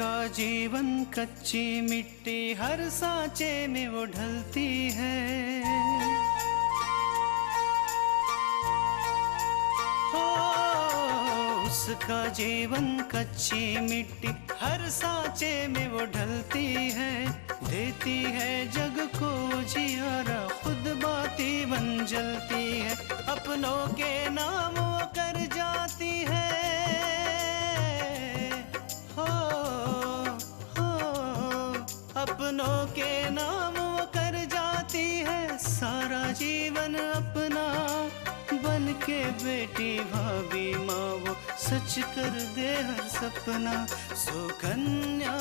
उसका जीवन कच्ची मिट्टी, हर सांचे में वो ढलती है। हो उसका जीवन कच्ची मिट्टी, हर सांचे में वो ढलती है। देती है जग को जियारा, खुद बाती बन जलती है। अपनों के नाम वो कर जाती है। अपनों के नाम वो कर जाती है। सारा जीवन अपना बन के बेटी भाभी माँ वो सच कर दे हर सपना। सुकन्या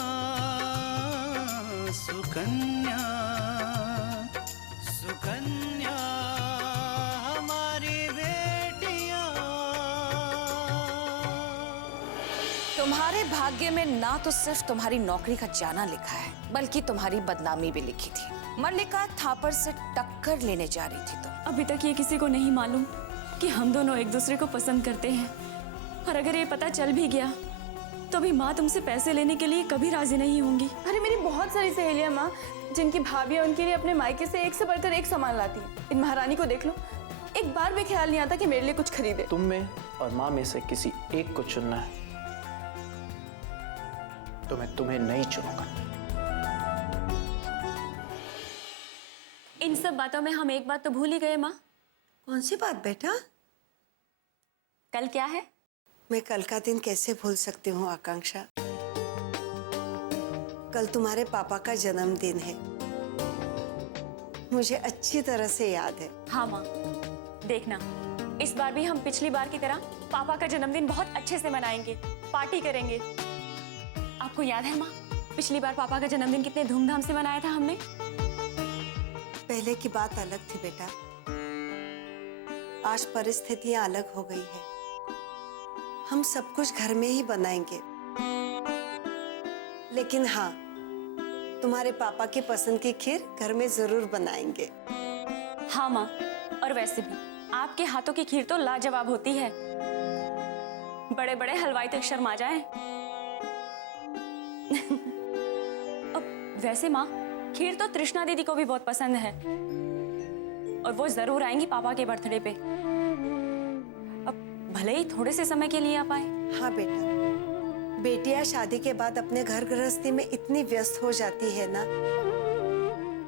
सुकन्या सुकन्या हमारी बेटियां। तुम्हारे भाग्य में ना तो सिर्फ तुम्हारी नौकरी का जाना लिखा है, बल्कि तुम्हारी बदनामी भी लिखी थी। मल्लिका थापर से टक्कर लेने जा रही थी तुम। अभी तक ये किसी को नहीं मालूम कि हम दोनों एक दूसरे को पसंद करते हैं, और अगर ये पता चल भी गया तो अभी माँ तुमसे पैसे लेने के लिए कभी राजी नहीं होंगी। अरे मेरी बहुत सारी सहेलियां माँ, जिनकी भाभियां उनके लिए अपने मायके से एक से बढ़कर एक सामान लाती हैं। इन महारानी को देख लो, एक बार भी ख्याल नहीं आता कि मेरे लिए कुछ खरीदे। तुम में और माँ में से किसी एक को चुनना है तो मैं तुम्हें नहीं चुनूंगा। इन सब बातों में हम एक बात तो भूल ही गए माँ। कौन सी बात बेटा? कल क्या है? मैं कल का दिन कैसे भूल सकती हूँ आकांक्षा। कल तुम्हारे पापा का जन्मदिन है, मुझे अच्छी तरह से याद है। हाँ माँ, देखना इस बार भी हम पिछली बार की तरह पापा का जन्मदिन बहुत अच्छे से मनाएंगे, पार्टी करेंगे। आपको याद है माँ, पिछली बार पापा का जन्मदिन कितने धूमधाम से मनाया था हमने? पहले की बात अलग थी बेटा, आज परिस्थितियां अलग हो गई है। हम सब कुछ घर में ही बनाएंगे, लेकिन हाँ, तुम्हारे पापा की पसंद की खीर घर में जरूर बनाएंगे। हाँ माँ, और वैसे भी आपके हाथों की खीर तो लाजवाब होती है, बड़े बड़े हलवाई तक शर्मा जाएं। अब वैसे माँ, खीर तो तृष्णा दीदी को भी बहुत पसंद है, और वो जरूर आएंगी पापा के बर्थडे पे। अब भले ही थोड़े से समय के लिए आ पाए। हाँ बेटा, बेटियां शादी के बाद अपने घर गृहस्थी में इतनी व्यस्त हो जाती है ना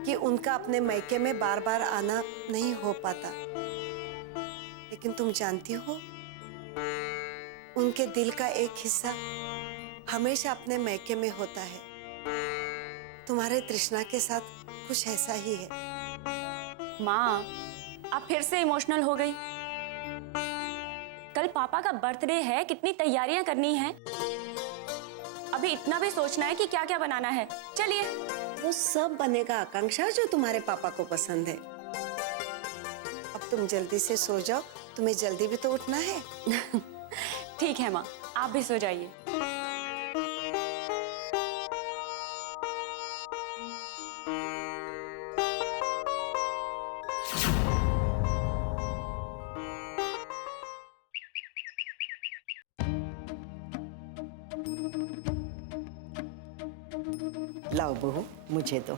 कि उनका अपने मायके में बार बार आना नहीं हो पाता। लेकिन तुम जानती हो, उनके दिल का एक हिस्सा हमेशा अपने मायके में होता है। तुम्हारे तृष्णा के साथ कुछ ऐसा ही है। माँ, आप फिर से इमोशनल हो गई। कल पापा का बर्थडे है, कितनी तैयारियां करनी है। अभी इतना भी सोचना है कि क्या क्या बनाना है। चलिए। वो सब बनेगा आकांक्षा जो तुम्हारे पापा को पसंद है। अब तुम जल्दी से सो जाओ, तुम्हें जल्दी भी तो उठना है। ठीक है माँ, आप भी सो जाइए। लाओ बहू, मुझे दो।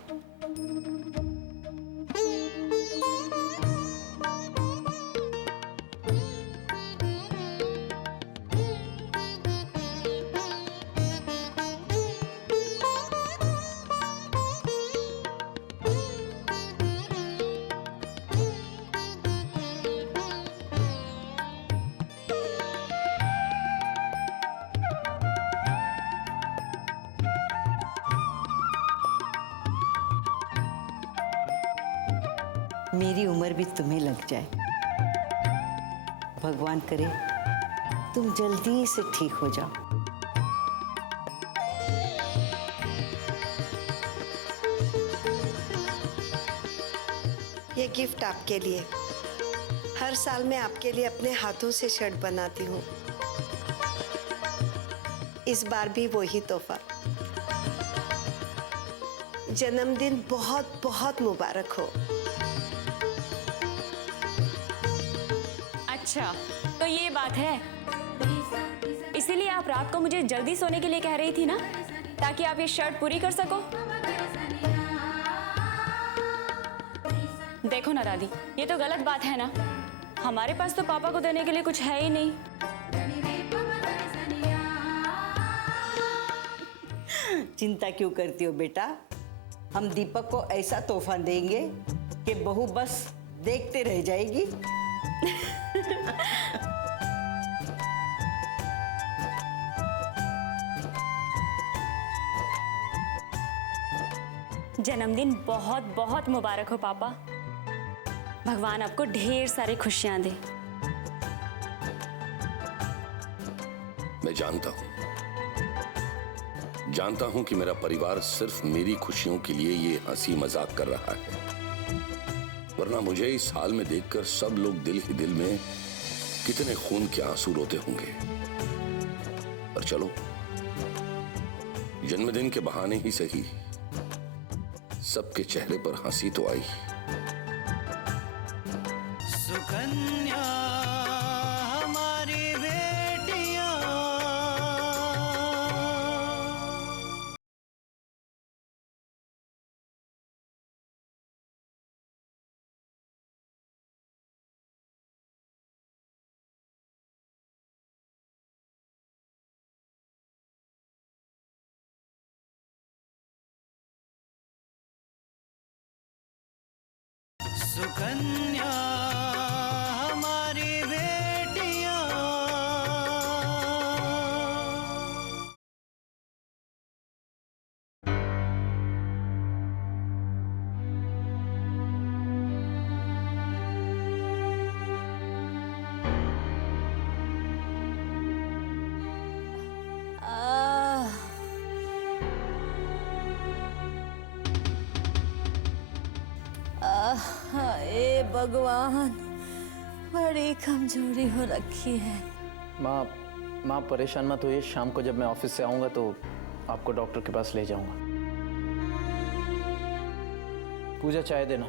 मेरी उम्र भी तुम्हें लग जाए। भगवान करे तुम जल्दी से ठीक हो जाओ। ये गिफ्ट आपके लिए। हर साल मैं आपके लिए अपने हाथों से शर्ट बनाती हूँ, इस बार भी वही तोहफा। जन्मदिन बहुत बहुत मुबारक हो। अच्छा, तो ये बात है, इसीलिए आप रात को मुझे जल्दी सोने के लिए कह रही थी ना? ताकि आप ये शर्ट पूरी कर सको। देखो ना दादी, ये तो गलत बात है ना। हमारे पास तो पापा को देने के लिए कुछ है ही नहीं। चिंता क्यों करती हो बेटा? हम दीपक को ऐसा तोहफा देंगे कि बहू बस देखते रह जाएगी। जन्मदिन बहुत बहुत मुबारक हो पापा। भगवान आपको ढेर सारी खुशियां दे। मैं जानता हूं कि मेरा परिवार सिर्फ मेरी खुशियों के लिए ये हंसी मजाक कर रहा है, वरना मुझे इस हाल में देखकर सब लोग दिल ही दिल में कितने खून के आंसू रोते होंगे। पर चलो, जन्मदिन के बहाने ही सही सबके चेहरे पर हंसी तो आई। सुकन्या हमारी बेटियां, सुकन्या हमारी बेटियां। हाय भगवान, बड़ी कमजोरी हो रखी है। माँ परेशान मत होइए। शाम को जब मैं ऑफिस से आऊंगा तो आपको डॉक्टर के पास ले जाऊंगा। पूजा चाय देना।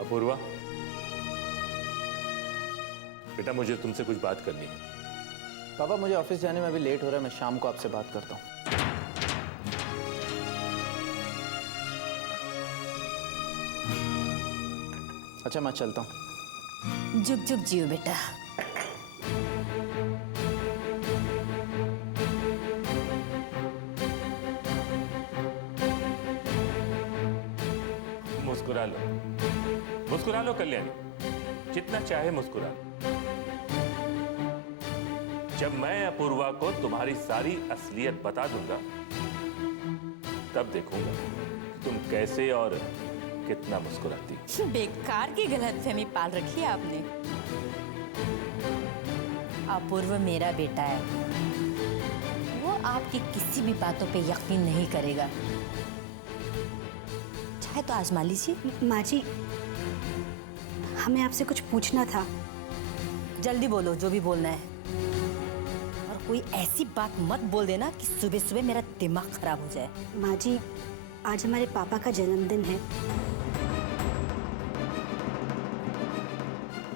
अपूर्वा, बेटा मुझे तुमसे कुछ बात करनी है। पापा मुझे ऑफिस जाने में अभी लेट हो रहा है, मैं शाम को आपसे बात करता हूँ। अच्छा मैं चलता हूँ। जुग जुग जियो बेटा। मुस्कुरा लो कल्याणी, जितना चाहे मुस्कुरा लो। जब मैं अपूर्वा को तुम्हारी सारी असलियत बता दूंगा, तब देखूंगा कि तुम कैसे और कितना मुस्कुराती। बेकार की गलतफहमी पाल रखी है आपने। अपूर्व मेरा बेटा है, वो आपकी किसी भी बातों पे यकीन नहीं करेगा। चाहे तो आजमा लीजिए। माँ जी, हमें आपसे कुछ पूछना था। जल्दी बोलो जो भी बोलना है, और कोई ऐसी बात मत बोल देना कि सुबह सुबह मेरा दिमाग खराब हो जाए। माँ जी, आज हमारे पापा का जन्मदिन है,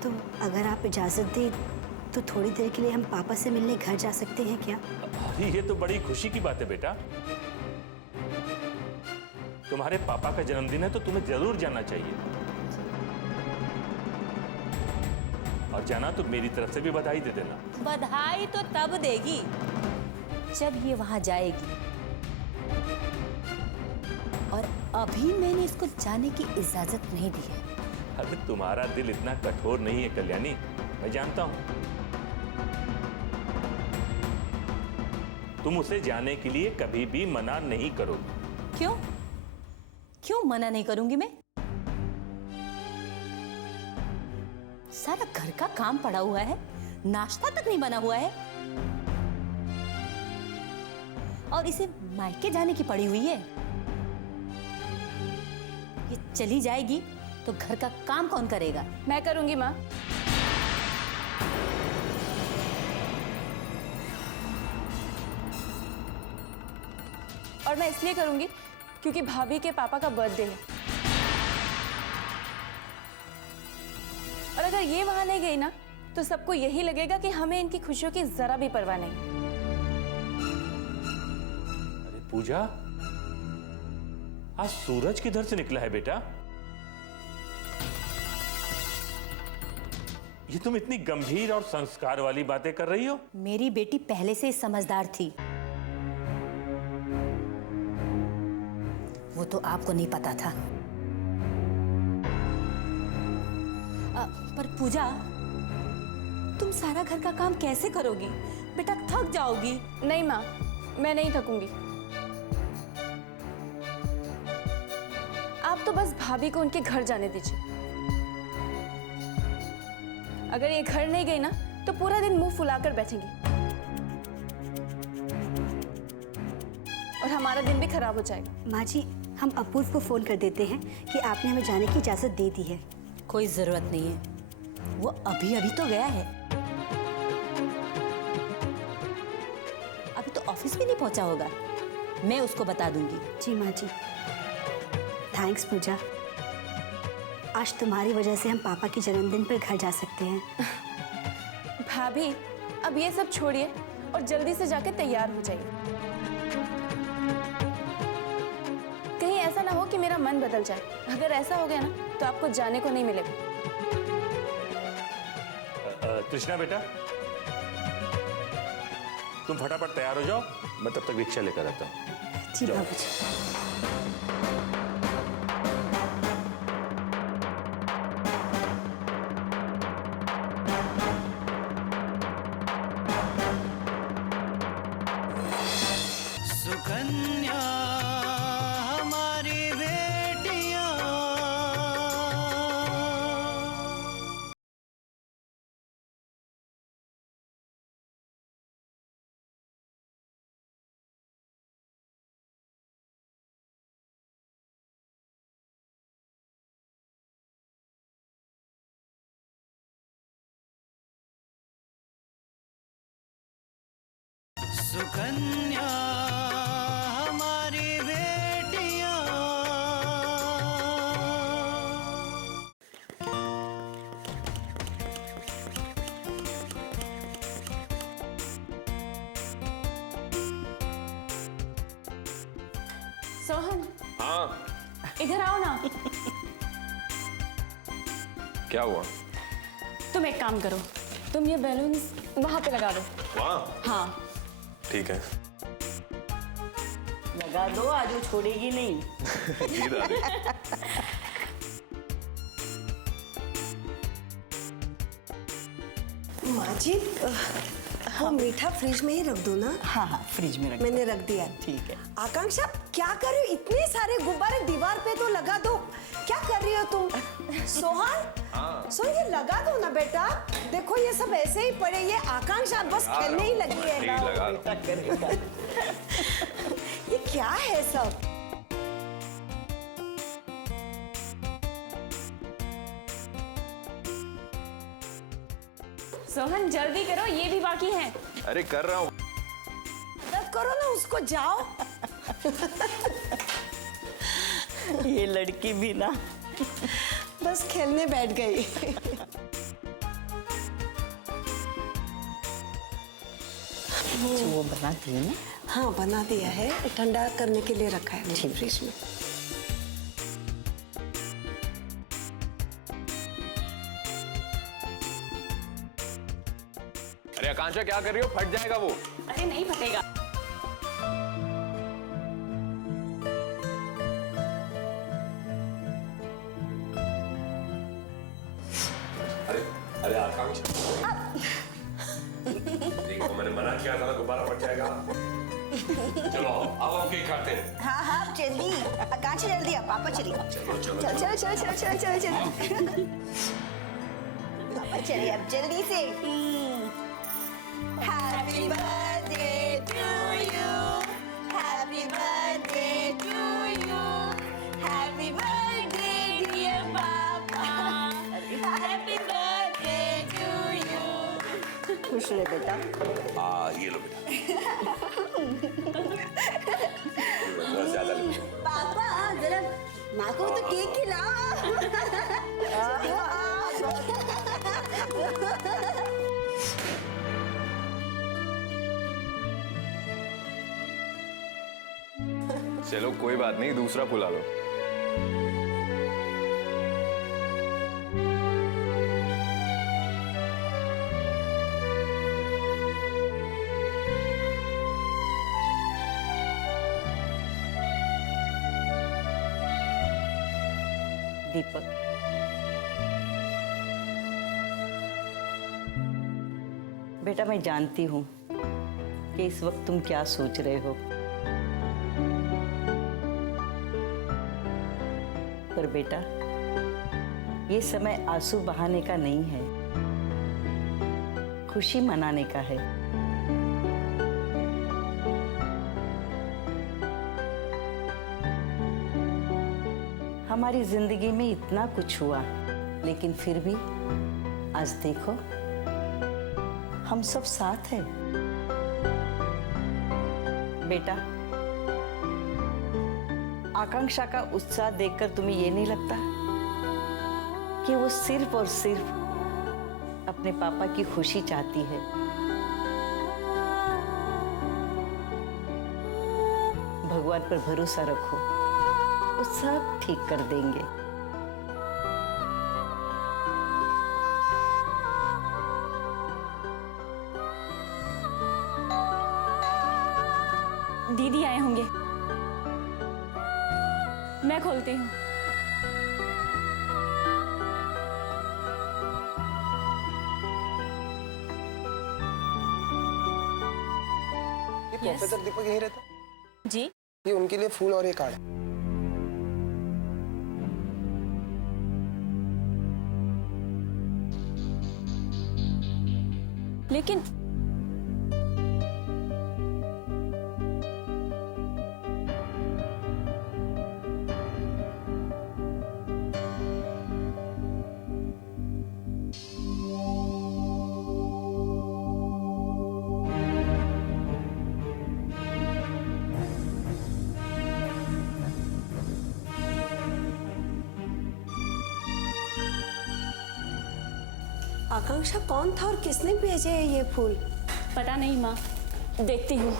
तो अगर आप इजाजत दें तो थोड़ी देर के लिए हम पापा से मिलने घर जा सकते हैं क्या? अरे ये तो बड़ी खुशी की बात है बेटा। तुम्हारे पापा का जन्मदिन है तो तुम्हें जरूर जाना चाहिए। और जाना तो मेरी तरफ से भी बधाई दे देना। बधाई तो तब देगी जब ये वहां जाएगी, और अभी मैंने इसको जाने की इजाजत नहीं दी है। अरे तुम्हारा दिल इतना कठोर नहीं है कल्याणी, मैं जानता हूं। तुम उसे जाने के लिए कभी भी मना नहीं करोगी। क्यों क्यों मना नहीं करूंगी मैं? सारा घर का काम पड़ा हुआ है, नाश्ता तक नहीं बना हुआ है, और इसे मायके जाने की पड़ी हुई है। ये चली जाएगी तो घर का काम कौन करेगा? मैं करूंगी माँ। और मैं इसलिए करूंगी क्योंकि भाभी के पापा का बर्थडे है। अगर ये वहां नहीं गई ना तो सबको यही लगेगा कि हमें इनकी खुशियों की जरा भी परवाह नहीं। अरे पूजा, आज सूरज किधर से निकला है बेटा? ये तुम इतनी गंभीर और संस्कार वाली बातें कर रही हो? मेरी बेटी पहले से ही समझदार थी, वो तो आपको नहीं पता था। पर पूजा, तुम सारा घर का काम कैसे करोगी? बेटा थक जाओगी। नहीं माँ, मैं नहीं थकूंगी। आप तो बस भाभी को उनके घर जाने दीजिए। अगर ये घर नहीं गई ना तो पूरा दिन मुंह फुलाकर बैठेंगी और हमारा दिन भी खराब हो जाएगा। माँ जी, हम अपूर्व को फोन कर देते हैं कि आपने हमें जाने की इजाजत दे दी है। कोई जरूरत नहीं है, वो अभी अभी तो गया है, अभी तो ऑफिस भी नहीं पहुंचा होगा। मैं उसको बता दूंगी। जी माँ जी। थैंक्स पूजा, आज तुम्हारी वजह से हम पापा के जन्मदिन पर घर जा सकते हैं। भाभी, अब ये सब छोड़िए और जल्दी से जाकर तैयार हो जाइए। कहीं ऐसा ना हो कि मेरा मन बदल जाए। अगर ऐसा हो गया ना तो आपको जाने को नहीं मिलेगा। कृष्णा बेटा, तुम फटाफट तैयार हो जाओ, मैं तब तक रिक्शा लेकर आता हूँ। जी बाबूजी। सुकन्या हमारी बेटियां, सुकन्या हमारी बेटियां। सोहन, हाँ, इधर आओ ना। क्या हुआ? तुम एक काम करो, तुम ये बैलून्स वहां पे लगा दो। वहाँ? हाँ ठीक है। लगा दो, आज वो छोड़ेगी नहीं। जी दादी। माँ जी, वो मीठा फ्रिज में ही रख दो ना। हाँ हाँ, फ्रिज में रख। मैंने रख दिया। ठीक है। आकांक्षा, क्या कर रही हो? इतने सारे गुब्बारे दीवार पे तो लगा दो। क्या कर रही हो तुम? सोहन, सोहन ये लगा दो ना बेटा। देखो ये सब ऐसे ही पड़े, ये आकांक्षा बस खेलने ही लगी है ना। बेटा करेगा। ये क्या है सब? सोहन जल्दी करो, ये भी बाकी है। अरे कर रहा हूँ। मदद करो ना उसको, जाओ। ये लड़की भी ना बस खेलने बैठ गई। वो बनाती है ना? हाँ बना दिया है, ठंडा करने के लिए रखा है मैंने फ्रिज में। अरे आकांक्षा क्या कर रही हो? फट जाएगा वो। अरे नहीं फटेगा। अरे अरे आकांक्षा, देखो मैंने मना किया था ना, दोबारा फट जाएगा। चलो अब हम केक खाते हैं। हाँ हाँ जल्दी, आकांक्षा जल्दी, अब पापा चलिए। चलो चलो चल चल चल चल चल चल चल। पापा चलिए अब जल्दी से। Happy birthday to you, happy birthday to you, happy birthday dear papa, happy birthday to you. खुश रहे बेटा। ये लो बेटा। ज्यादा ले। पापा जरा माँ को तो केक खिलाओ। चलो कोई बात नहीं, दूसरा फुला लो। दीपक, बेटा मैं जानती हूँ कि इस वक्त तुम क्या सोच रहे हो, पर बेटा ये समय आंसू बहाने का नहीं है, खुशी मनाने का है। हमारी जिंदगी में इतना कुछ हुआ, लेकिन फिर भी आज देखो हम सब साथ हैं। बेटा, आकांक्षा का उत्साह देखकर तुम्हें ये नहीं लगता कि वो सिर्फ और सिर्फ अपने पापा की खुशी चाहती है? भगवान पर भरोसा रखो, वो सब ठीक कर देंगे। दीदी आए होंगे, मैं खोलती हूँ। ये प्रोफेसर दीपक यहीं रहता? जी, ये उनके लिए फूल और ये कार्ड है। लेकिन आकांक्षा कौन था और किसने भेजे हैं ये फूल? पता नहीं माँ, देखती हूँ।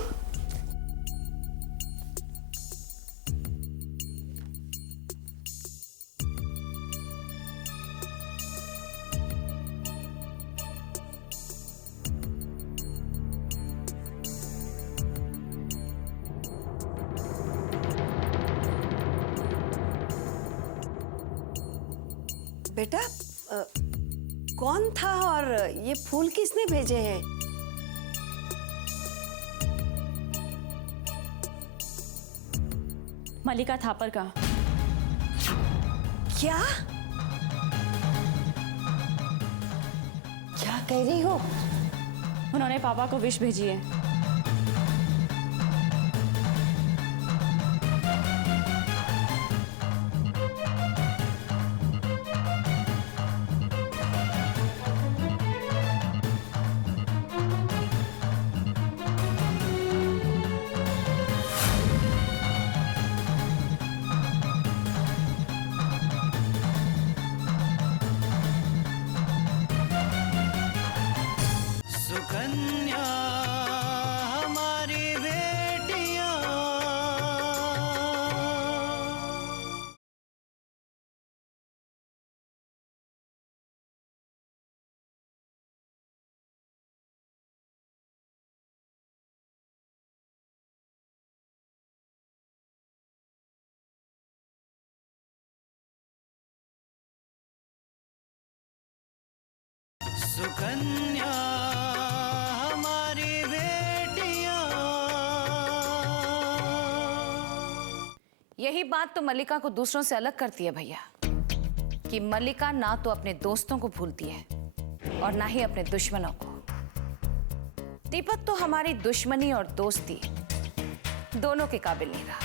बेटा कौन था और ये फूल किसने भेजे हैं? मल्लिका थापर का। क्या क्या कह रही हो? उन्होंने पापा को विश भेजी है। सुकन्या हमारी बेटियां, सुकन्या हमारी बेटियां। यही बात तो मल्लिका को दूसरों से अलग करती है भैया, कि मल्लिका ना तो अपने दोस्तों को भूलती है और ना ही अपने दुश्मनों को। दीपक तो हमारी दुश्मनी और दोस्ती दोनों के काबिल नहीं रहा,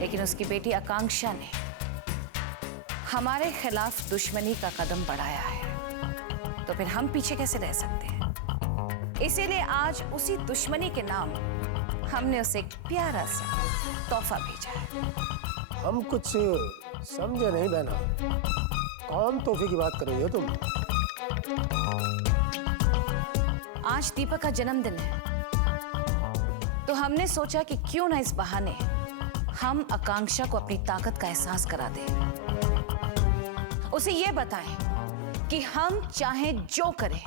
लेकिन उसकी बेटी आकांक्षा ने हमारे खिलाफ दुश्मनी का कदम बढ़ाया है, तो फिर हम पीछे कैसे रह सकते हैं? इसीलिए आज उसी दुश्मनी के नाम हमने उसे एक प्यारा सा तोहफा भेजा है। हम कुछ समझे नहीं बहना, कौन तोहफे की बात कर रही हो तुम? आज दीपक का जन्मदिन है, तो हमने सोचा कि क्यों ना इस बहाने हम आकांक्षा को अपनी ताकत का एहसास करा दें। उसे ये बताएं कि हम चाहे जो करें,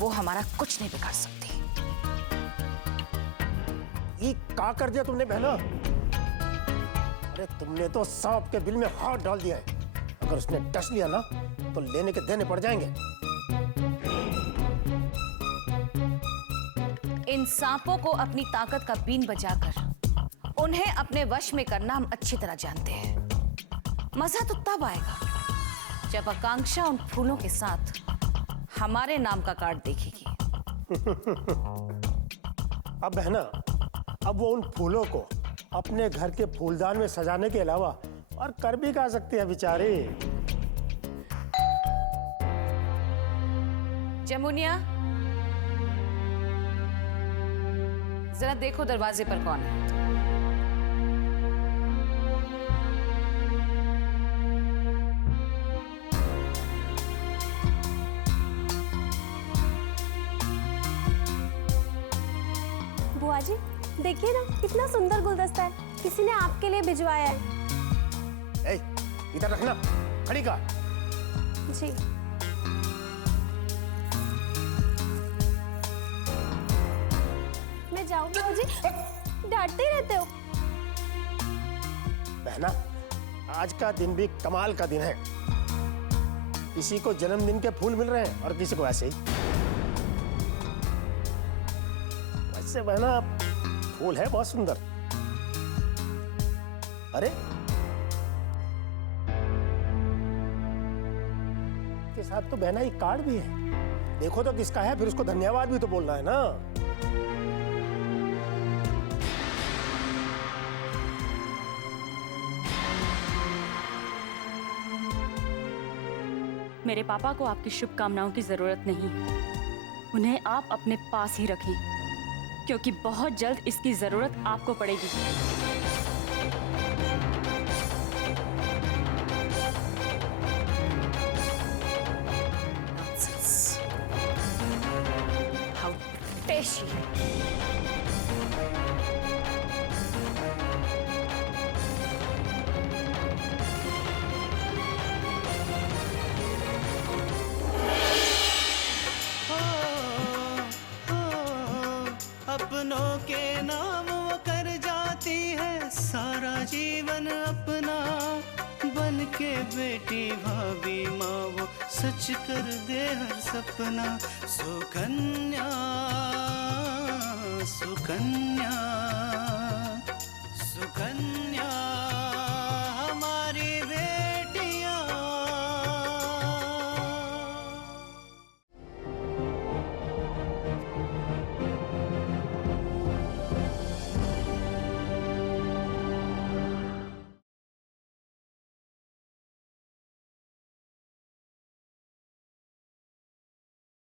वो हमारा कुछ नहीं बिगाड़ सकती। ये क्या कर दिया तुमने बहना? अरे तुमने तो सांप के बिल में हाथ डाल दिया है। अगर उसने टच लिया ना तो लेने के देने पड़ जाएंगे। इन सांपों को अपनी ताकत का बीन बजाकर उन्हें अपने वश में करना हम अच्छी तरह जानते हैं। मजा तो तब आएगा जब आकांक्षा उन फूलों के साथ हमारे नाम का कार्ड देखेगी। अब बहना, अब वो उन फूलों को अपने घर के फूलदान में सजाने के अलावा और कर भी क्या सकती है बेचारी। जमुनिया, जरा देखो दरवाजे पर कौन है। बुआ जी देखिए ना, कितना सुंदर गुलदस्ता है, किसी ने आपके लिए भिजवाया है। ए, इधर रखना, खड़ी का। जी। मैं जाऊं बुआ जी? डांटते ही रहते हो। बहना, आज का दिन भी कमाल का दिन है। किसी को जन्मदिन के फूल मिल रहे हैं और किसी को ऐसे ही। वैसे बहना, फूल है बहुत सुंदर। अरे के साथ तो बहना एक कार्ड भी है। देखो तो किसका है, फिर उसको धन्यवाद भी तो बोलना है ना। मेरे पापा को आपकी शुभकामनाओं की जरूरत नहीं है। उन्हें आप अपने पास ही रखें, क्योंकि बहुत जल्द इसकी जरूरत आपको पड़ेगी। How dare she? अपनों के नाम वो कर जाती है सारा जीवन अपना, बन के बेटी भाभी माँ वो सच कर दे हर सपना। सुकन्या सुकन्या सुकन्या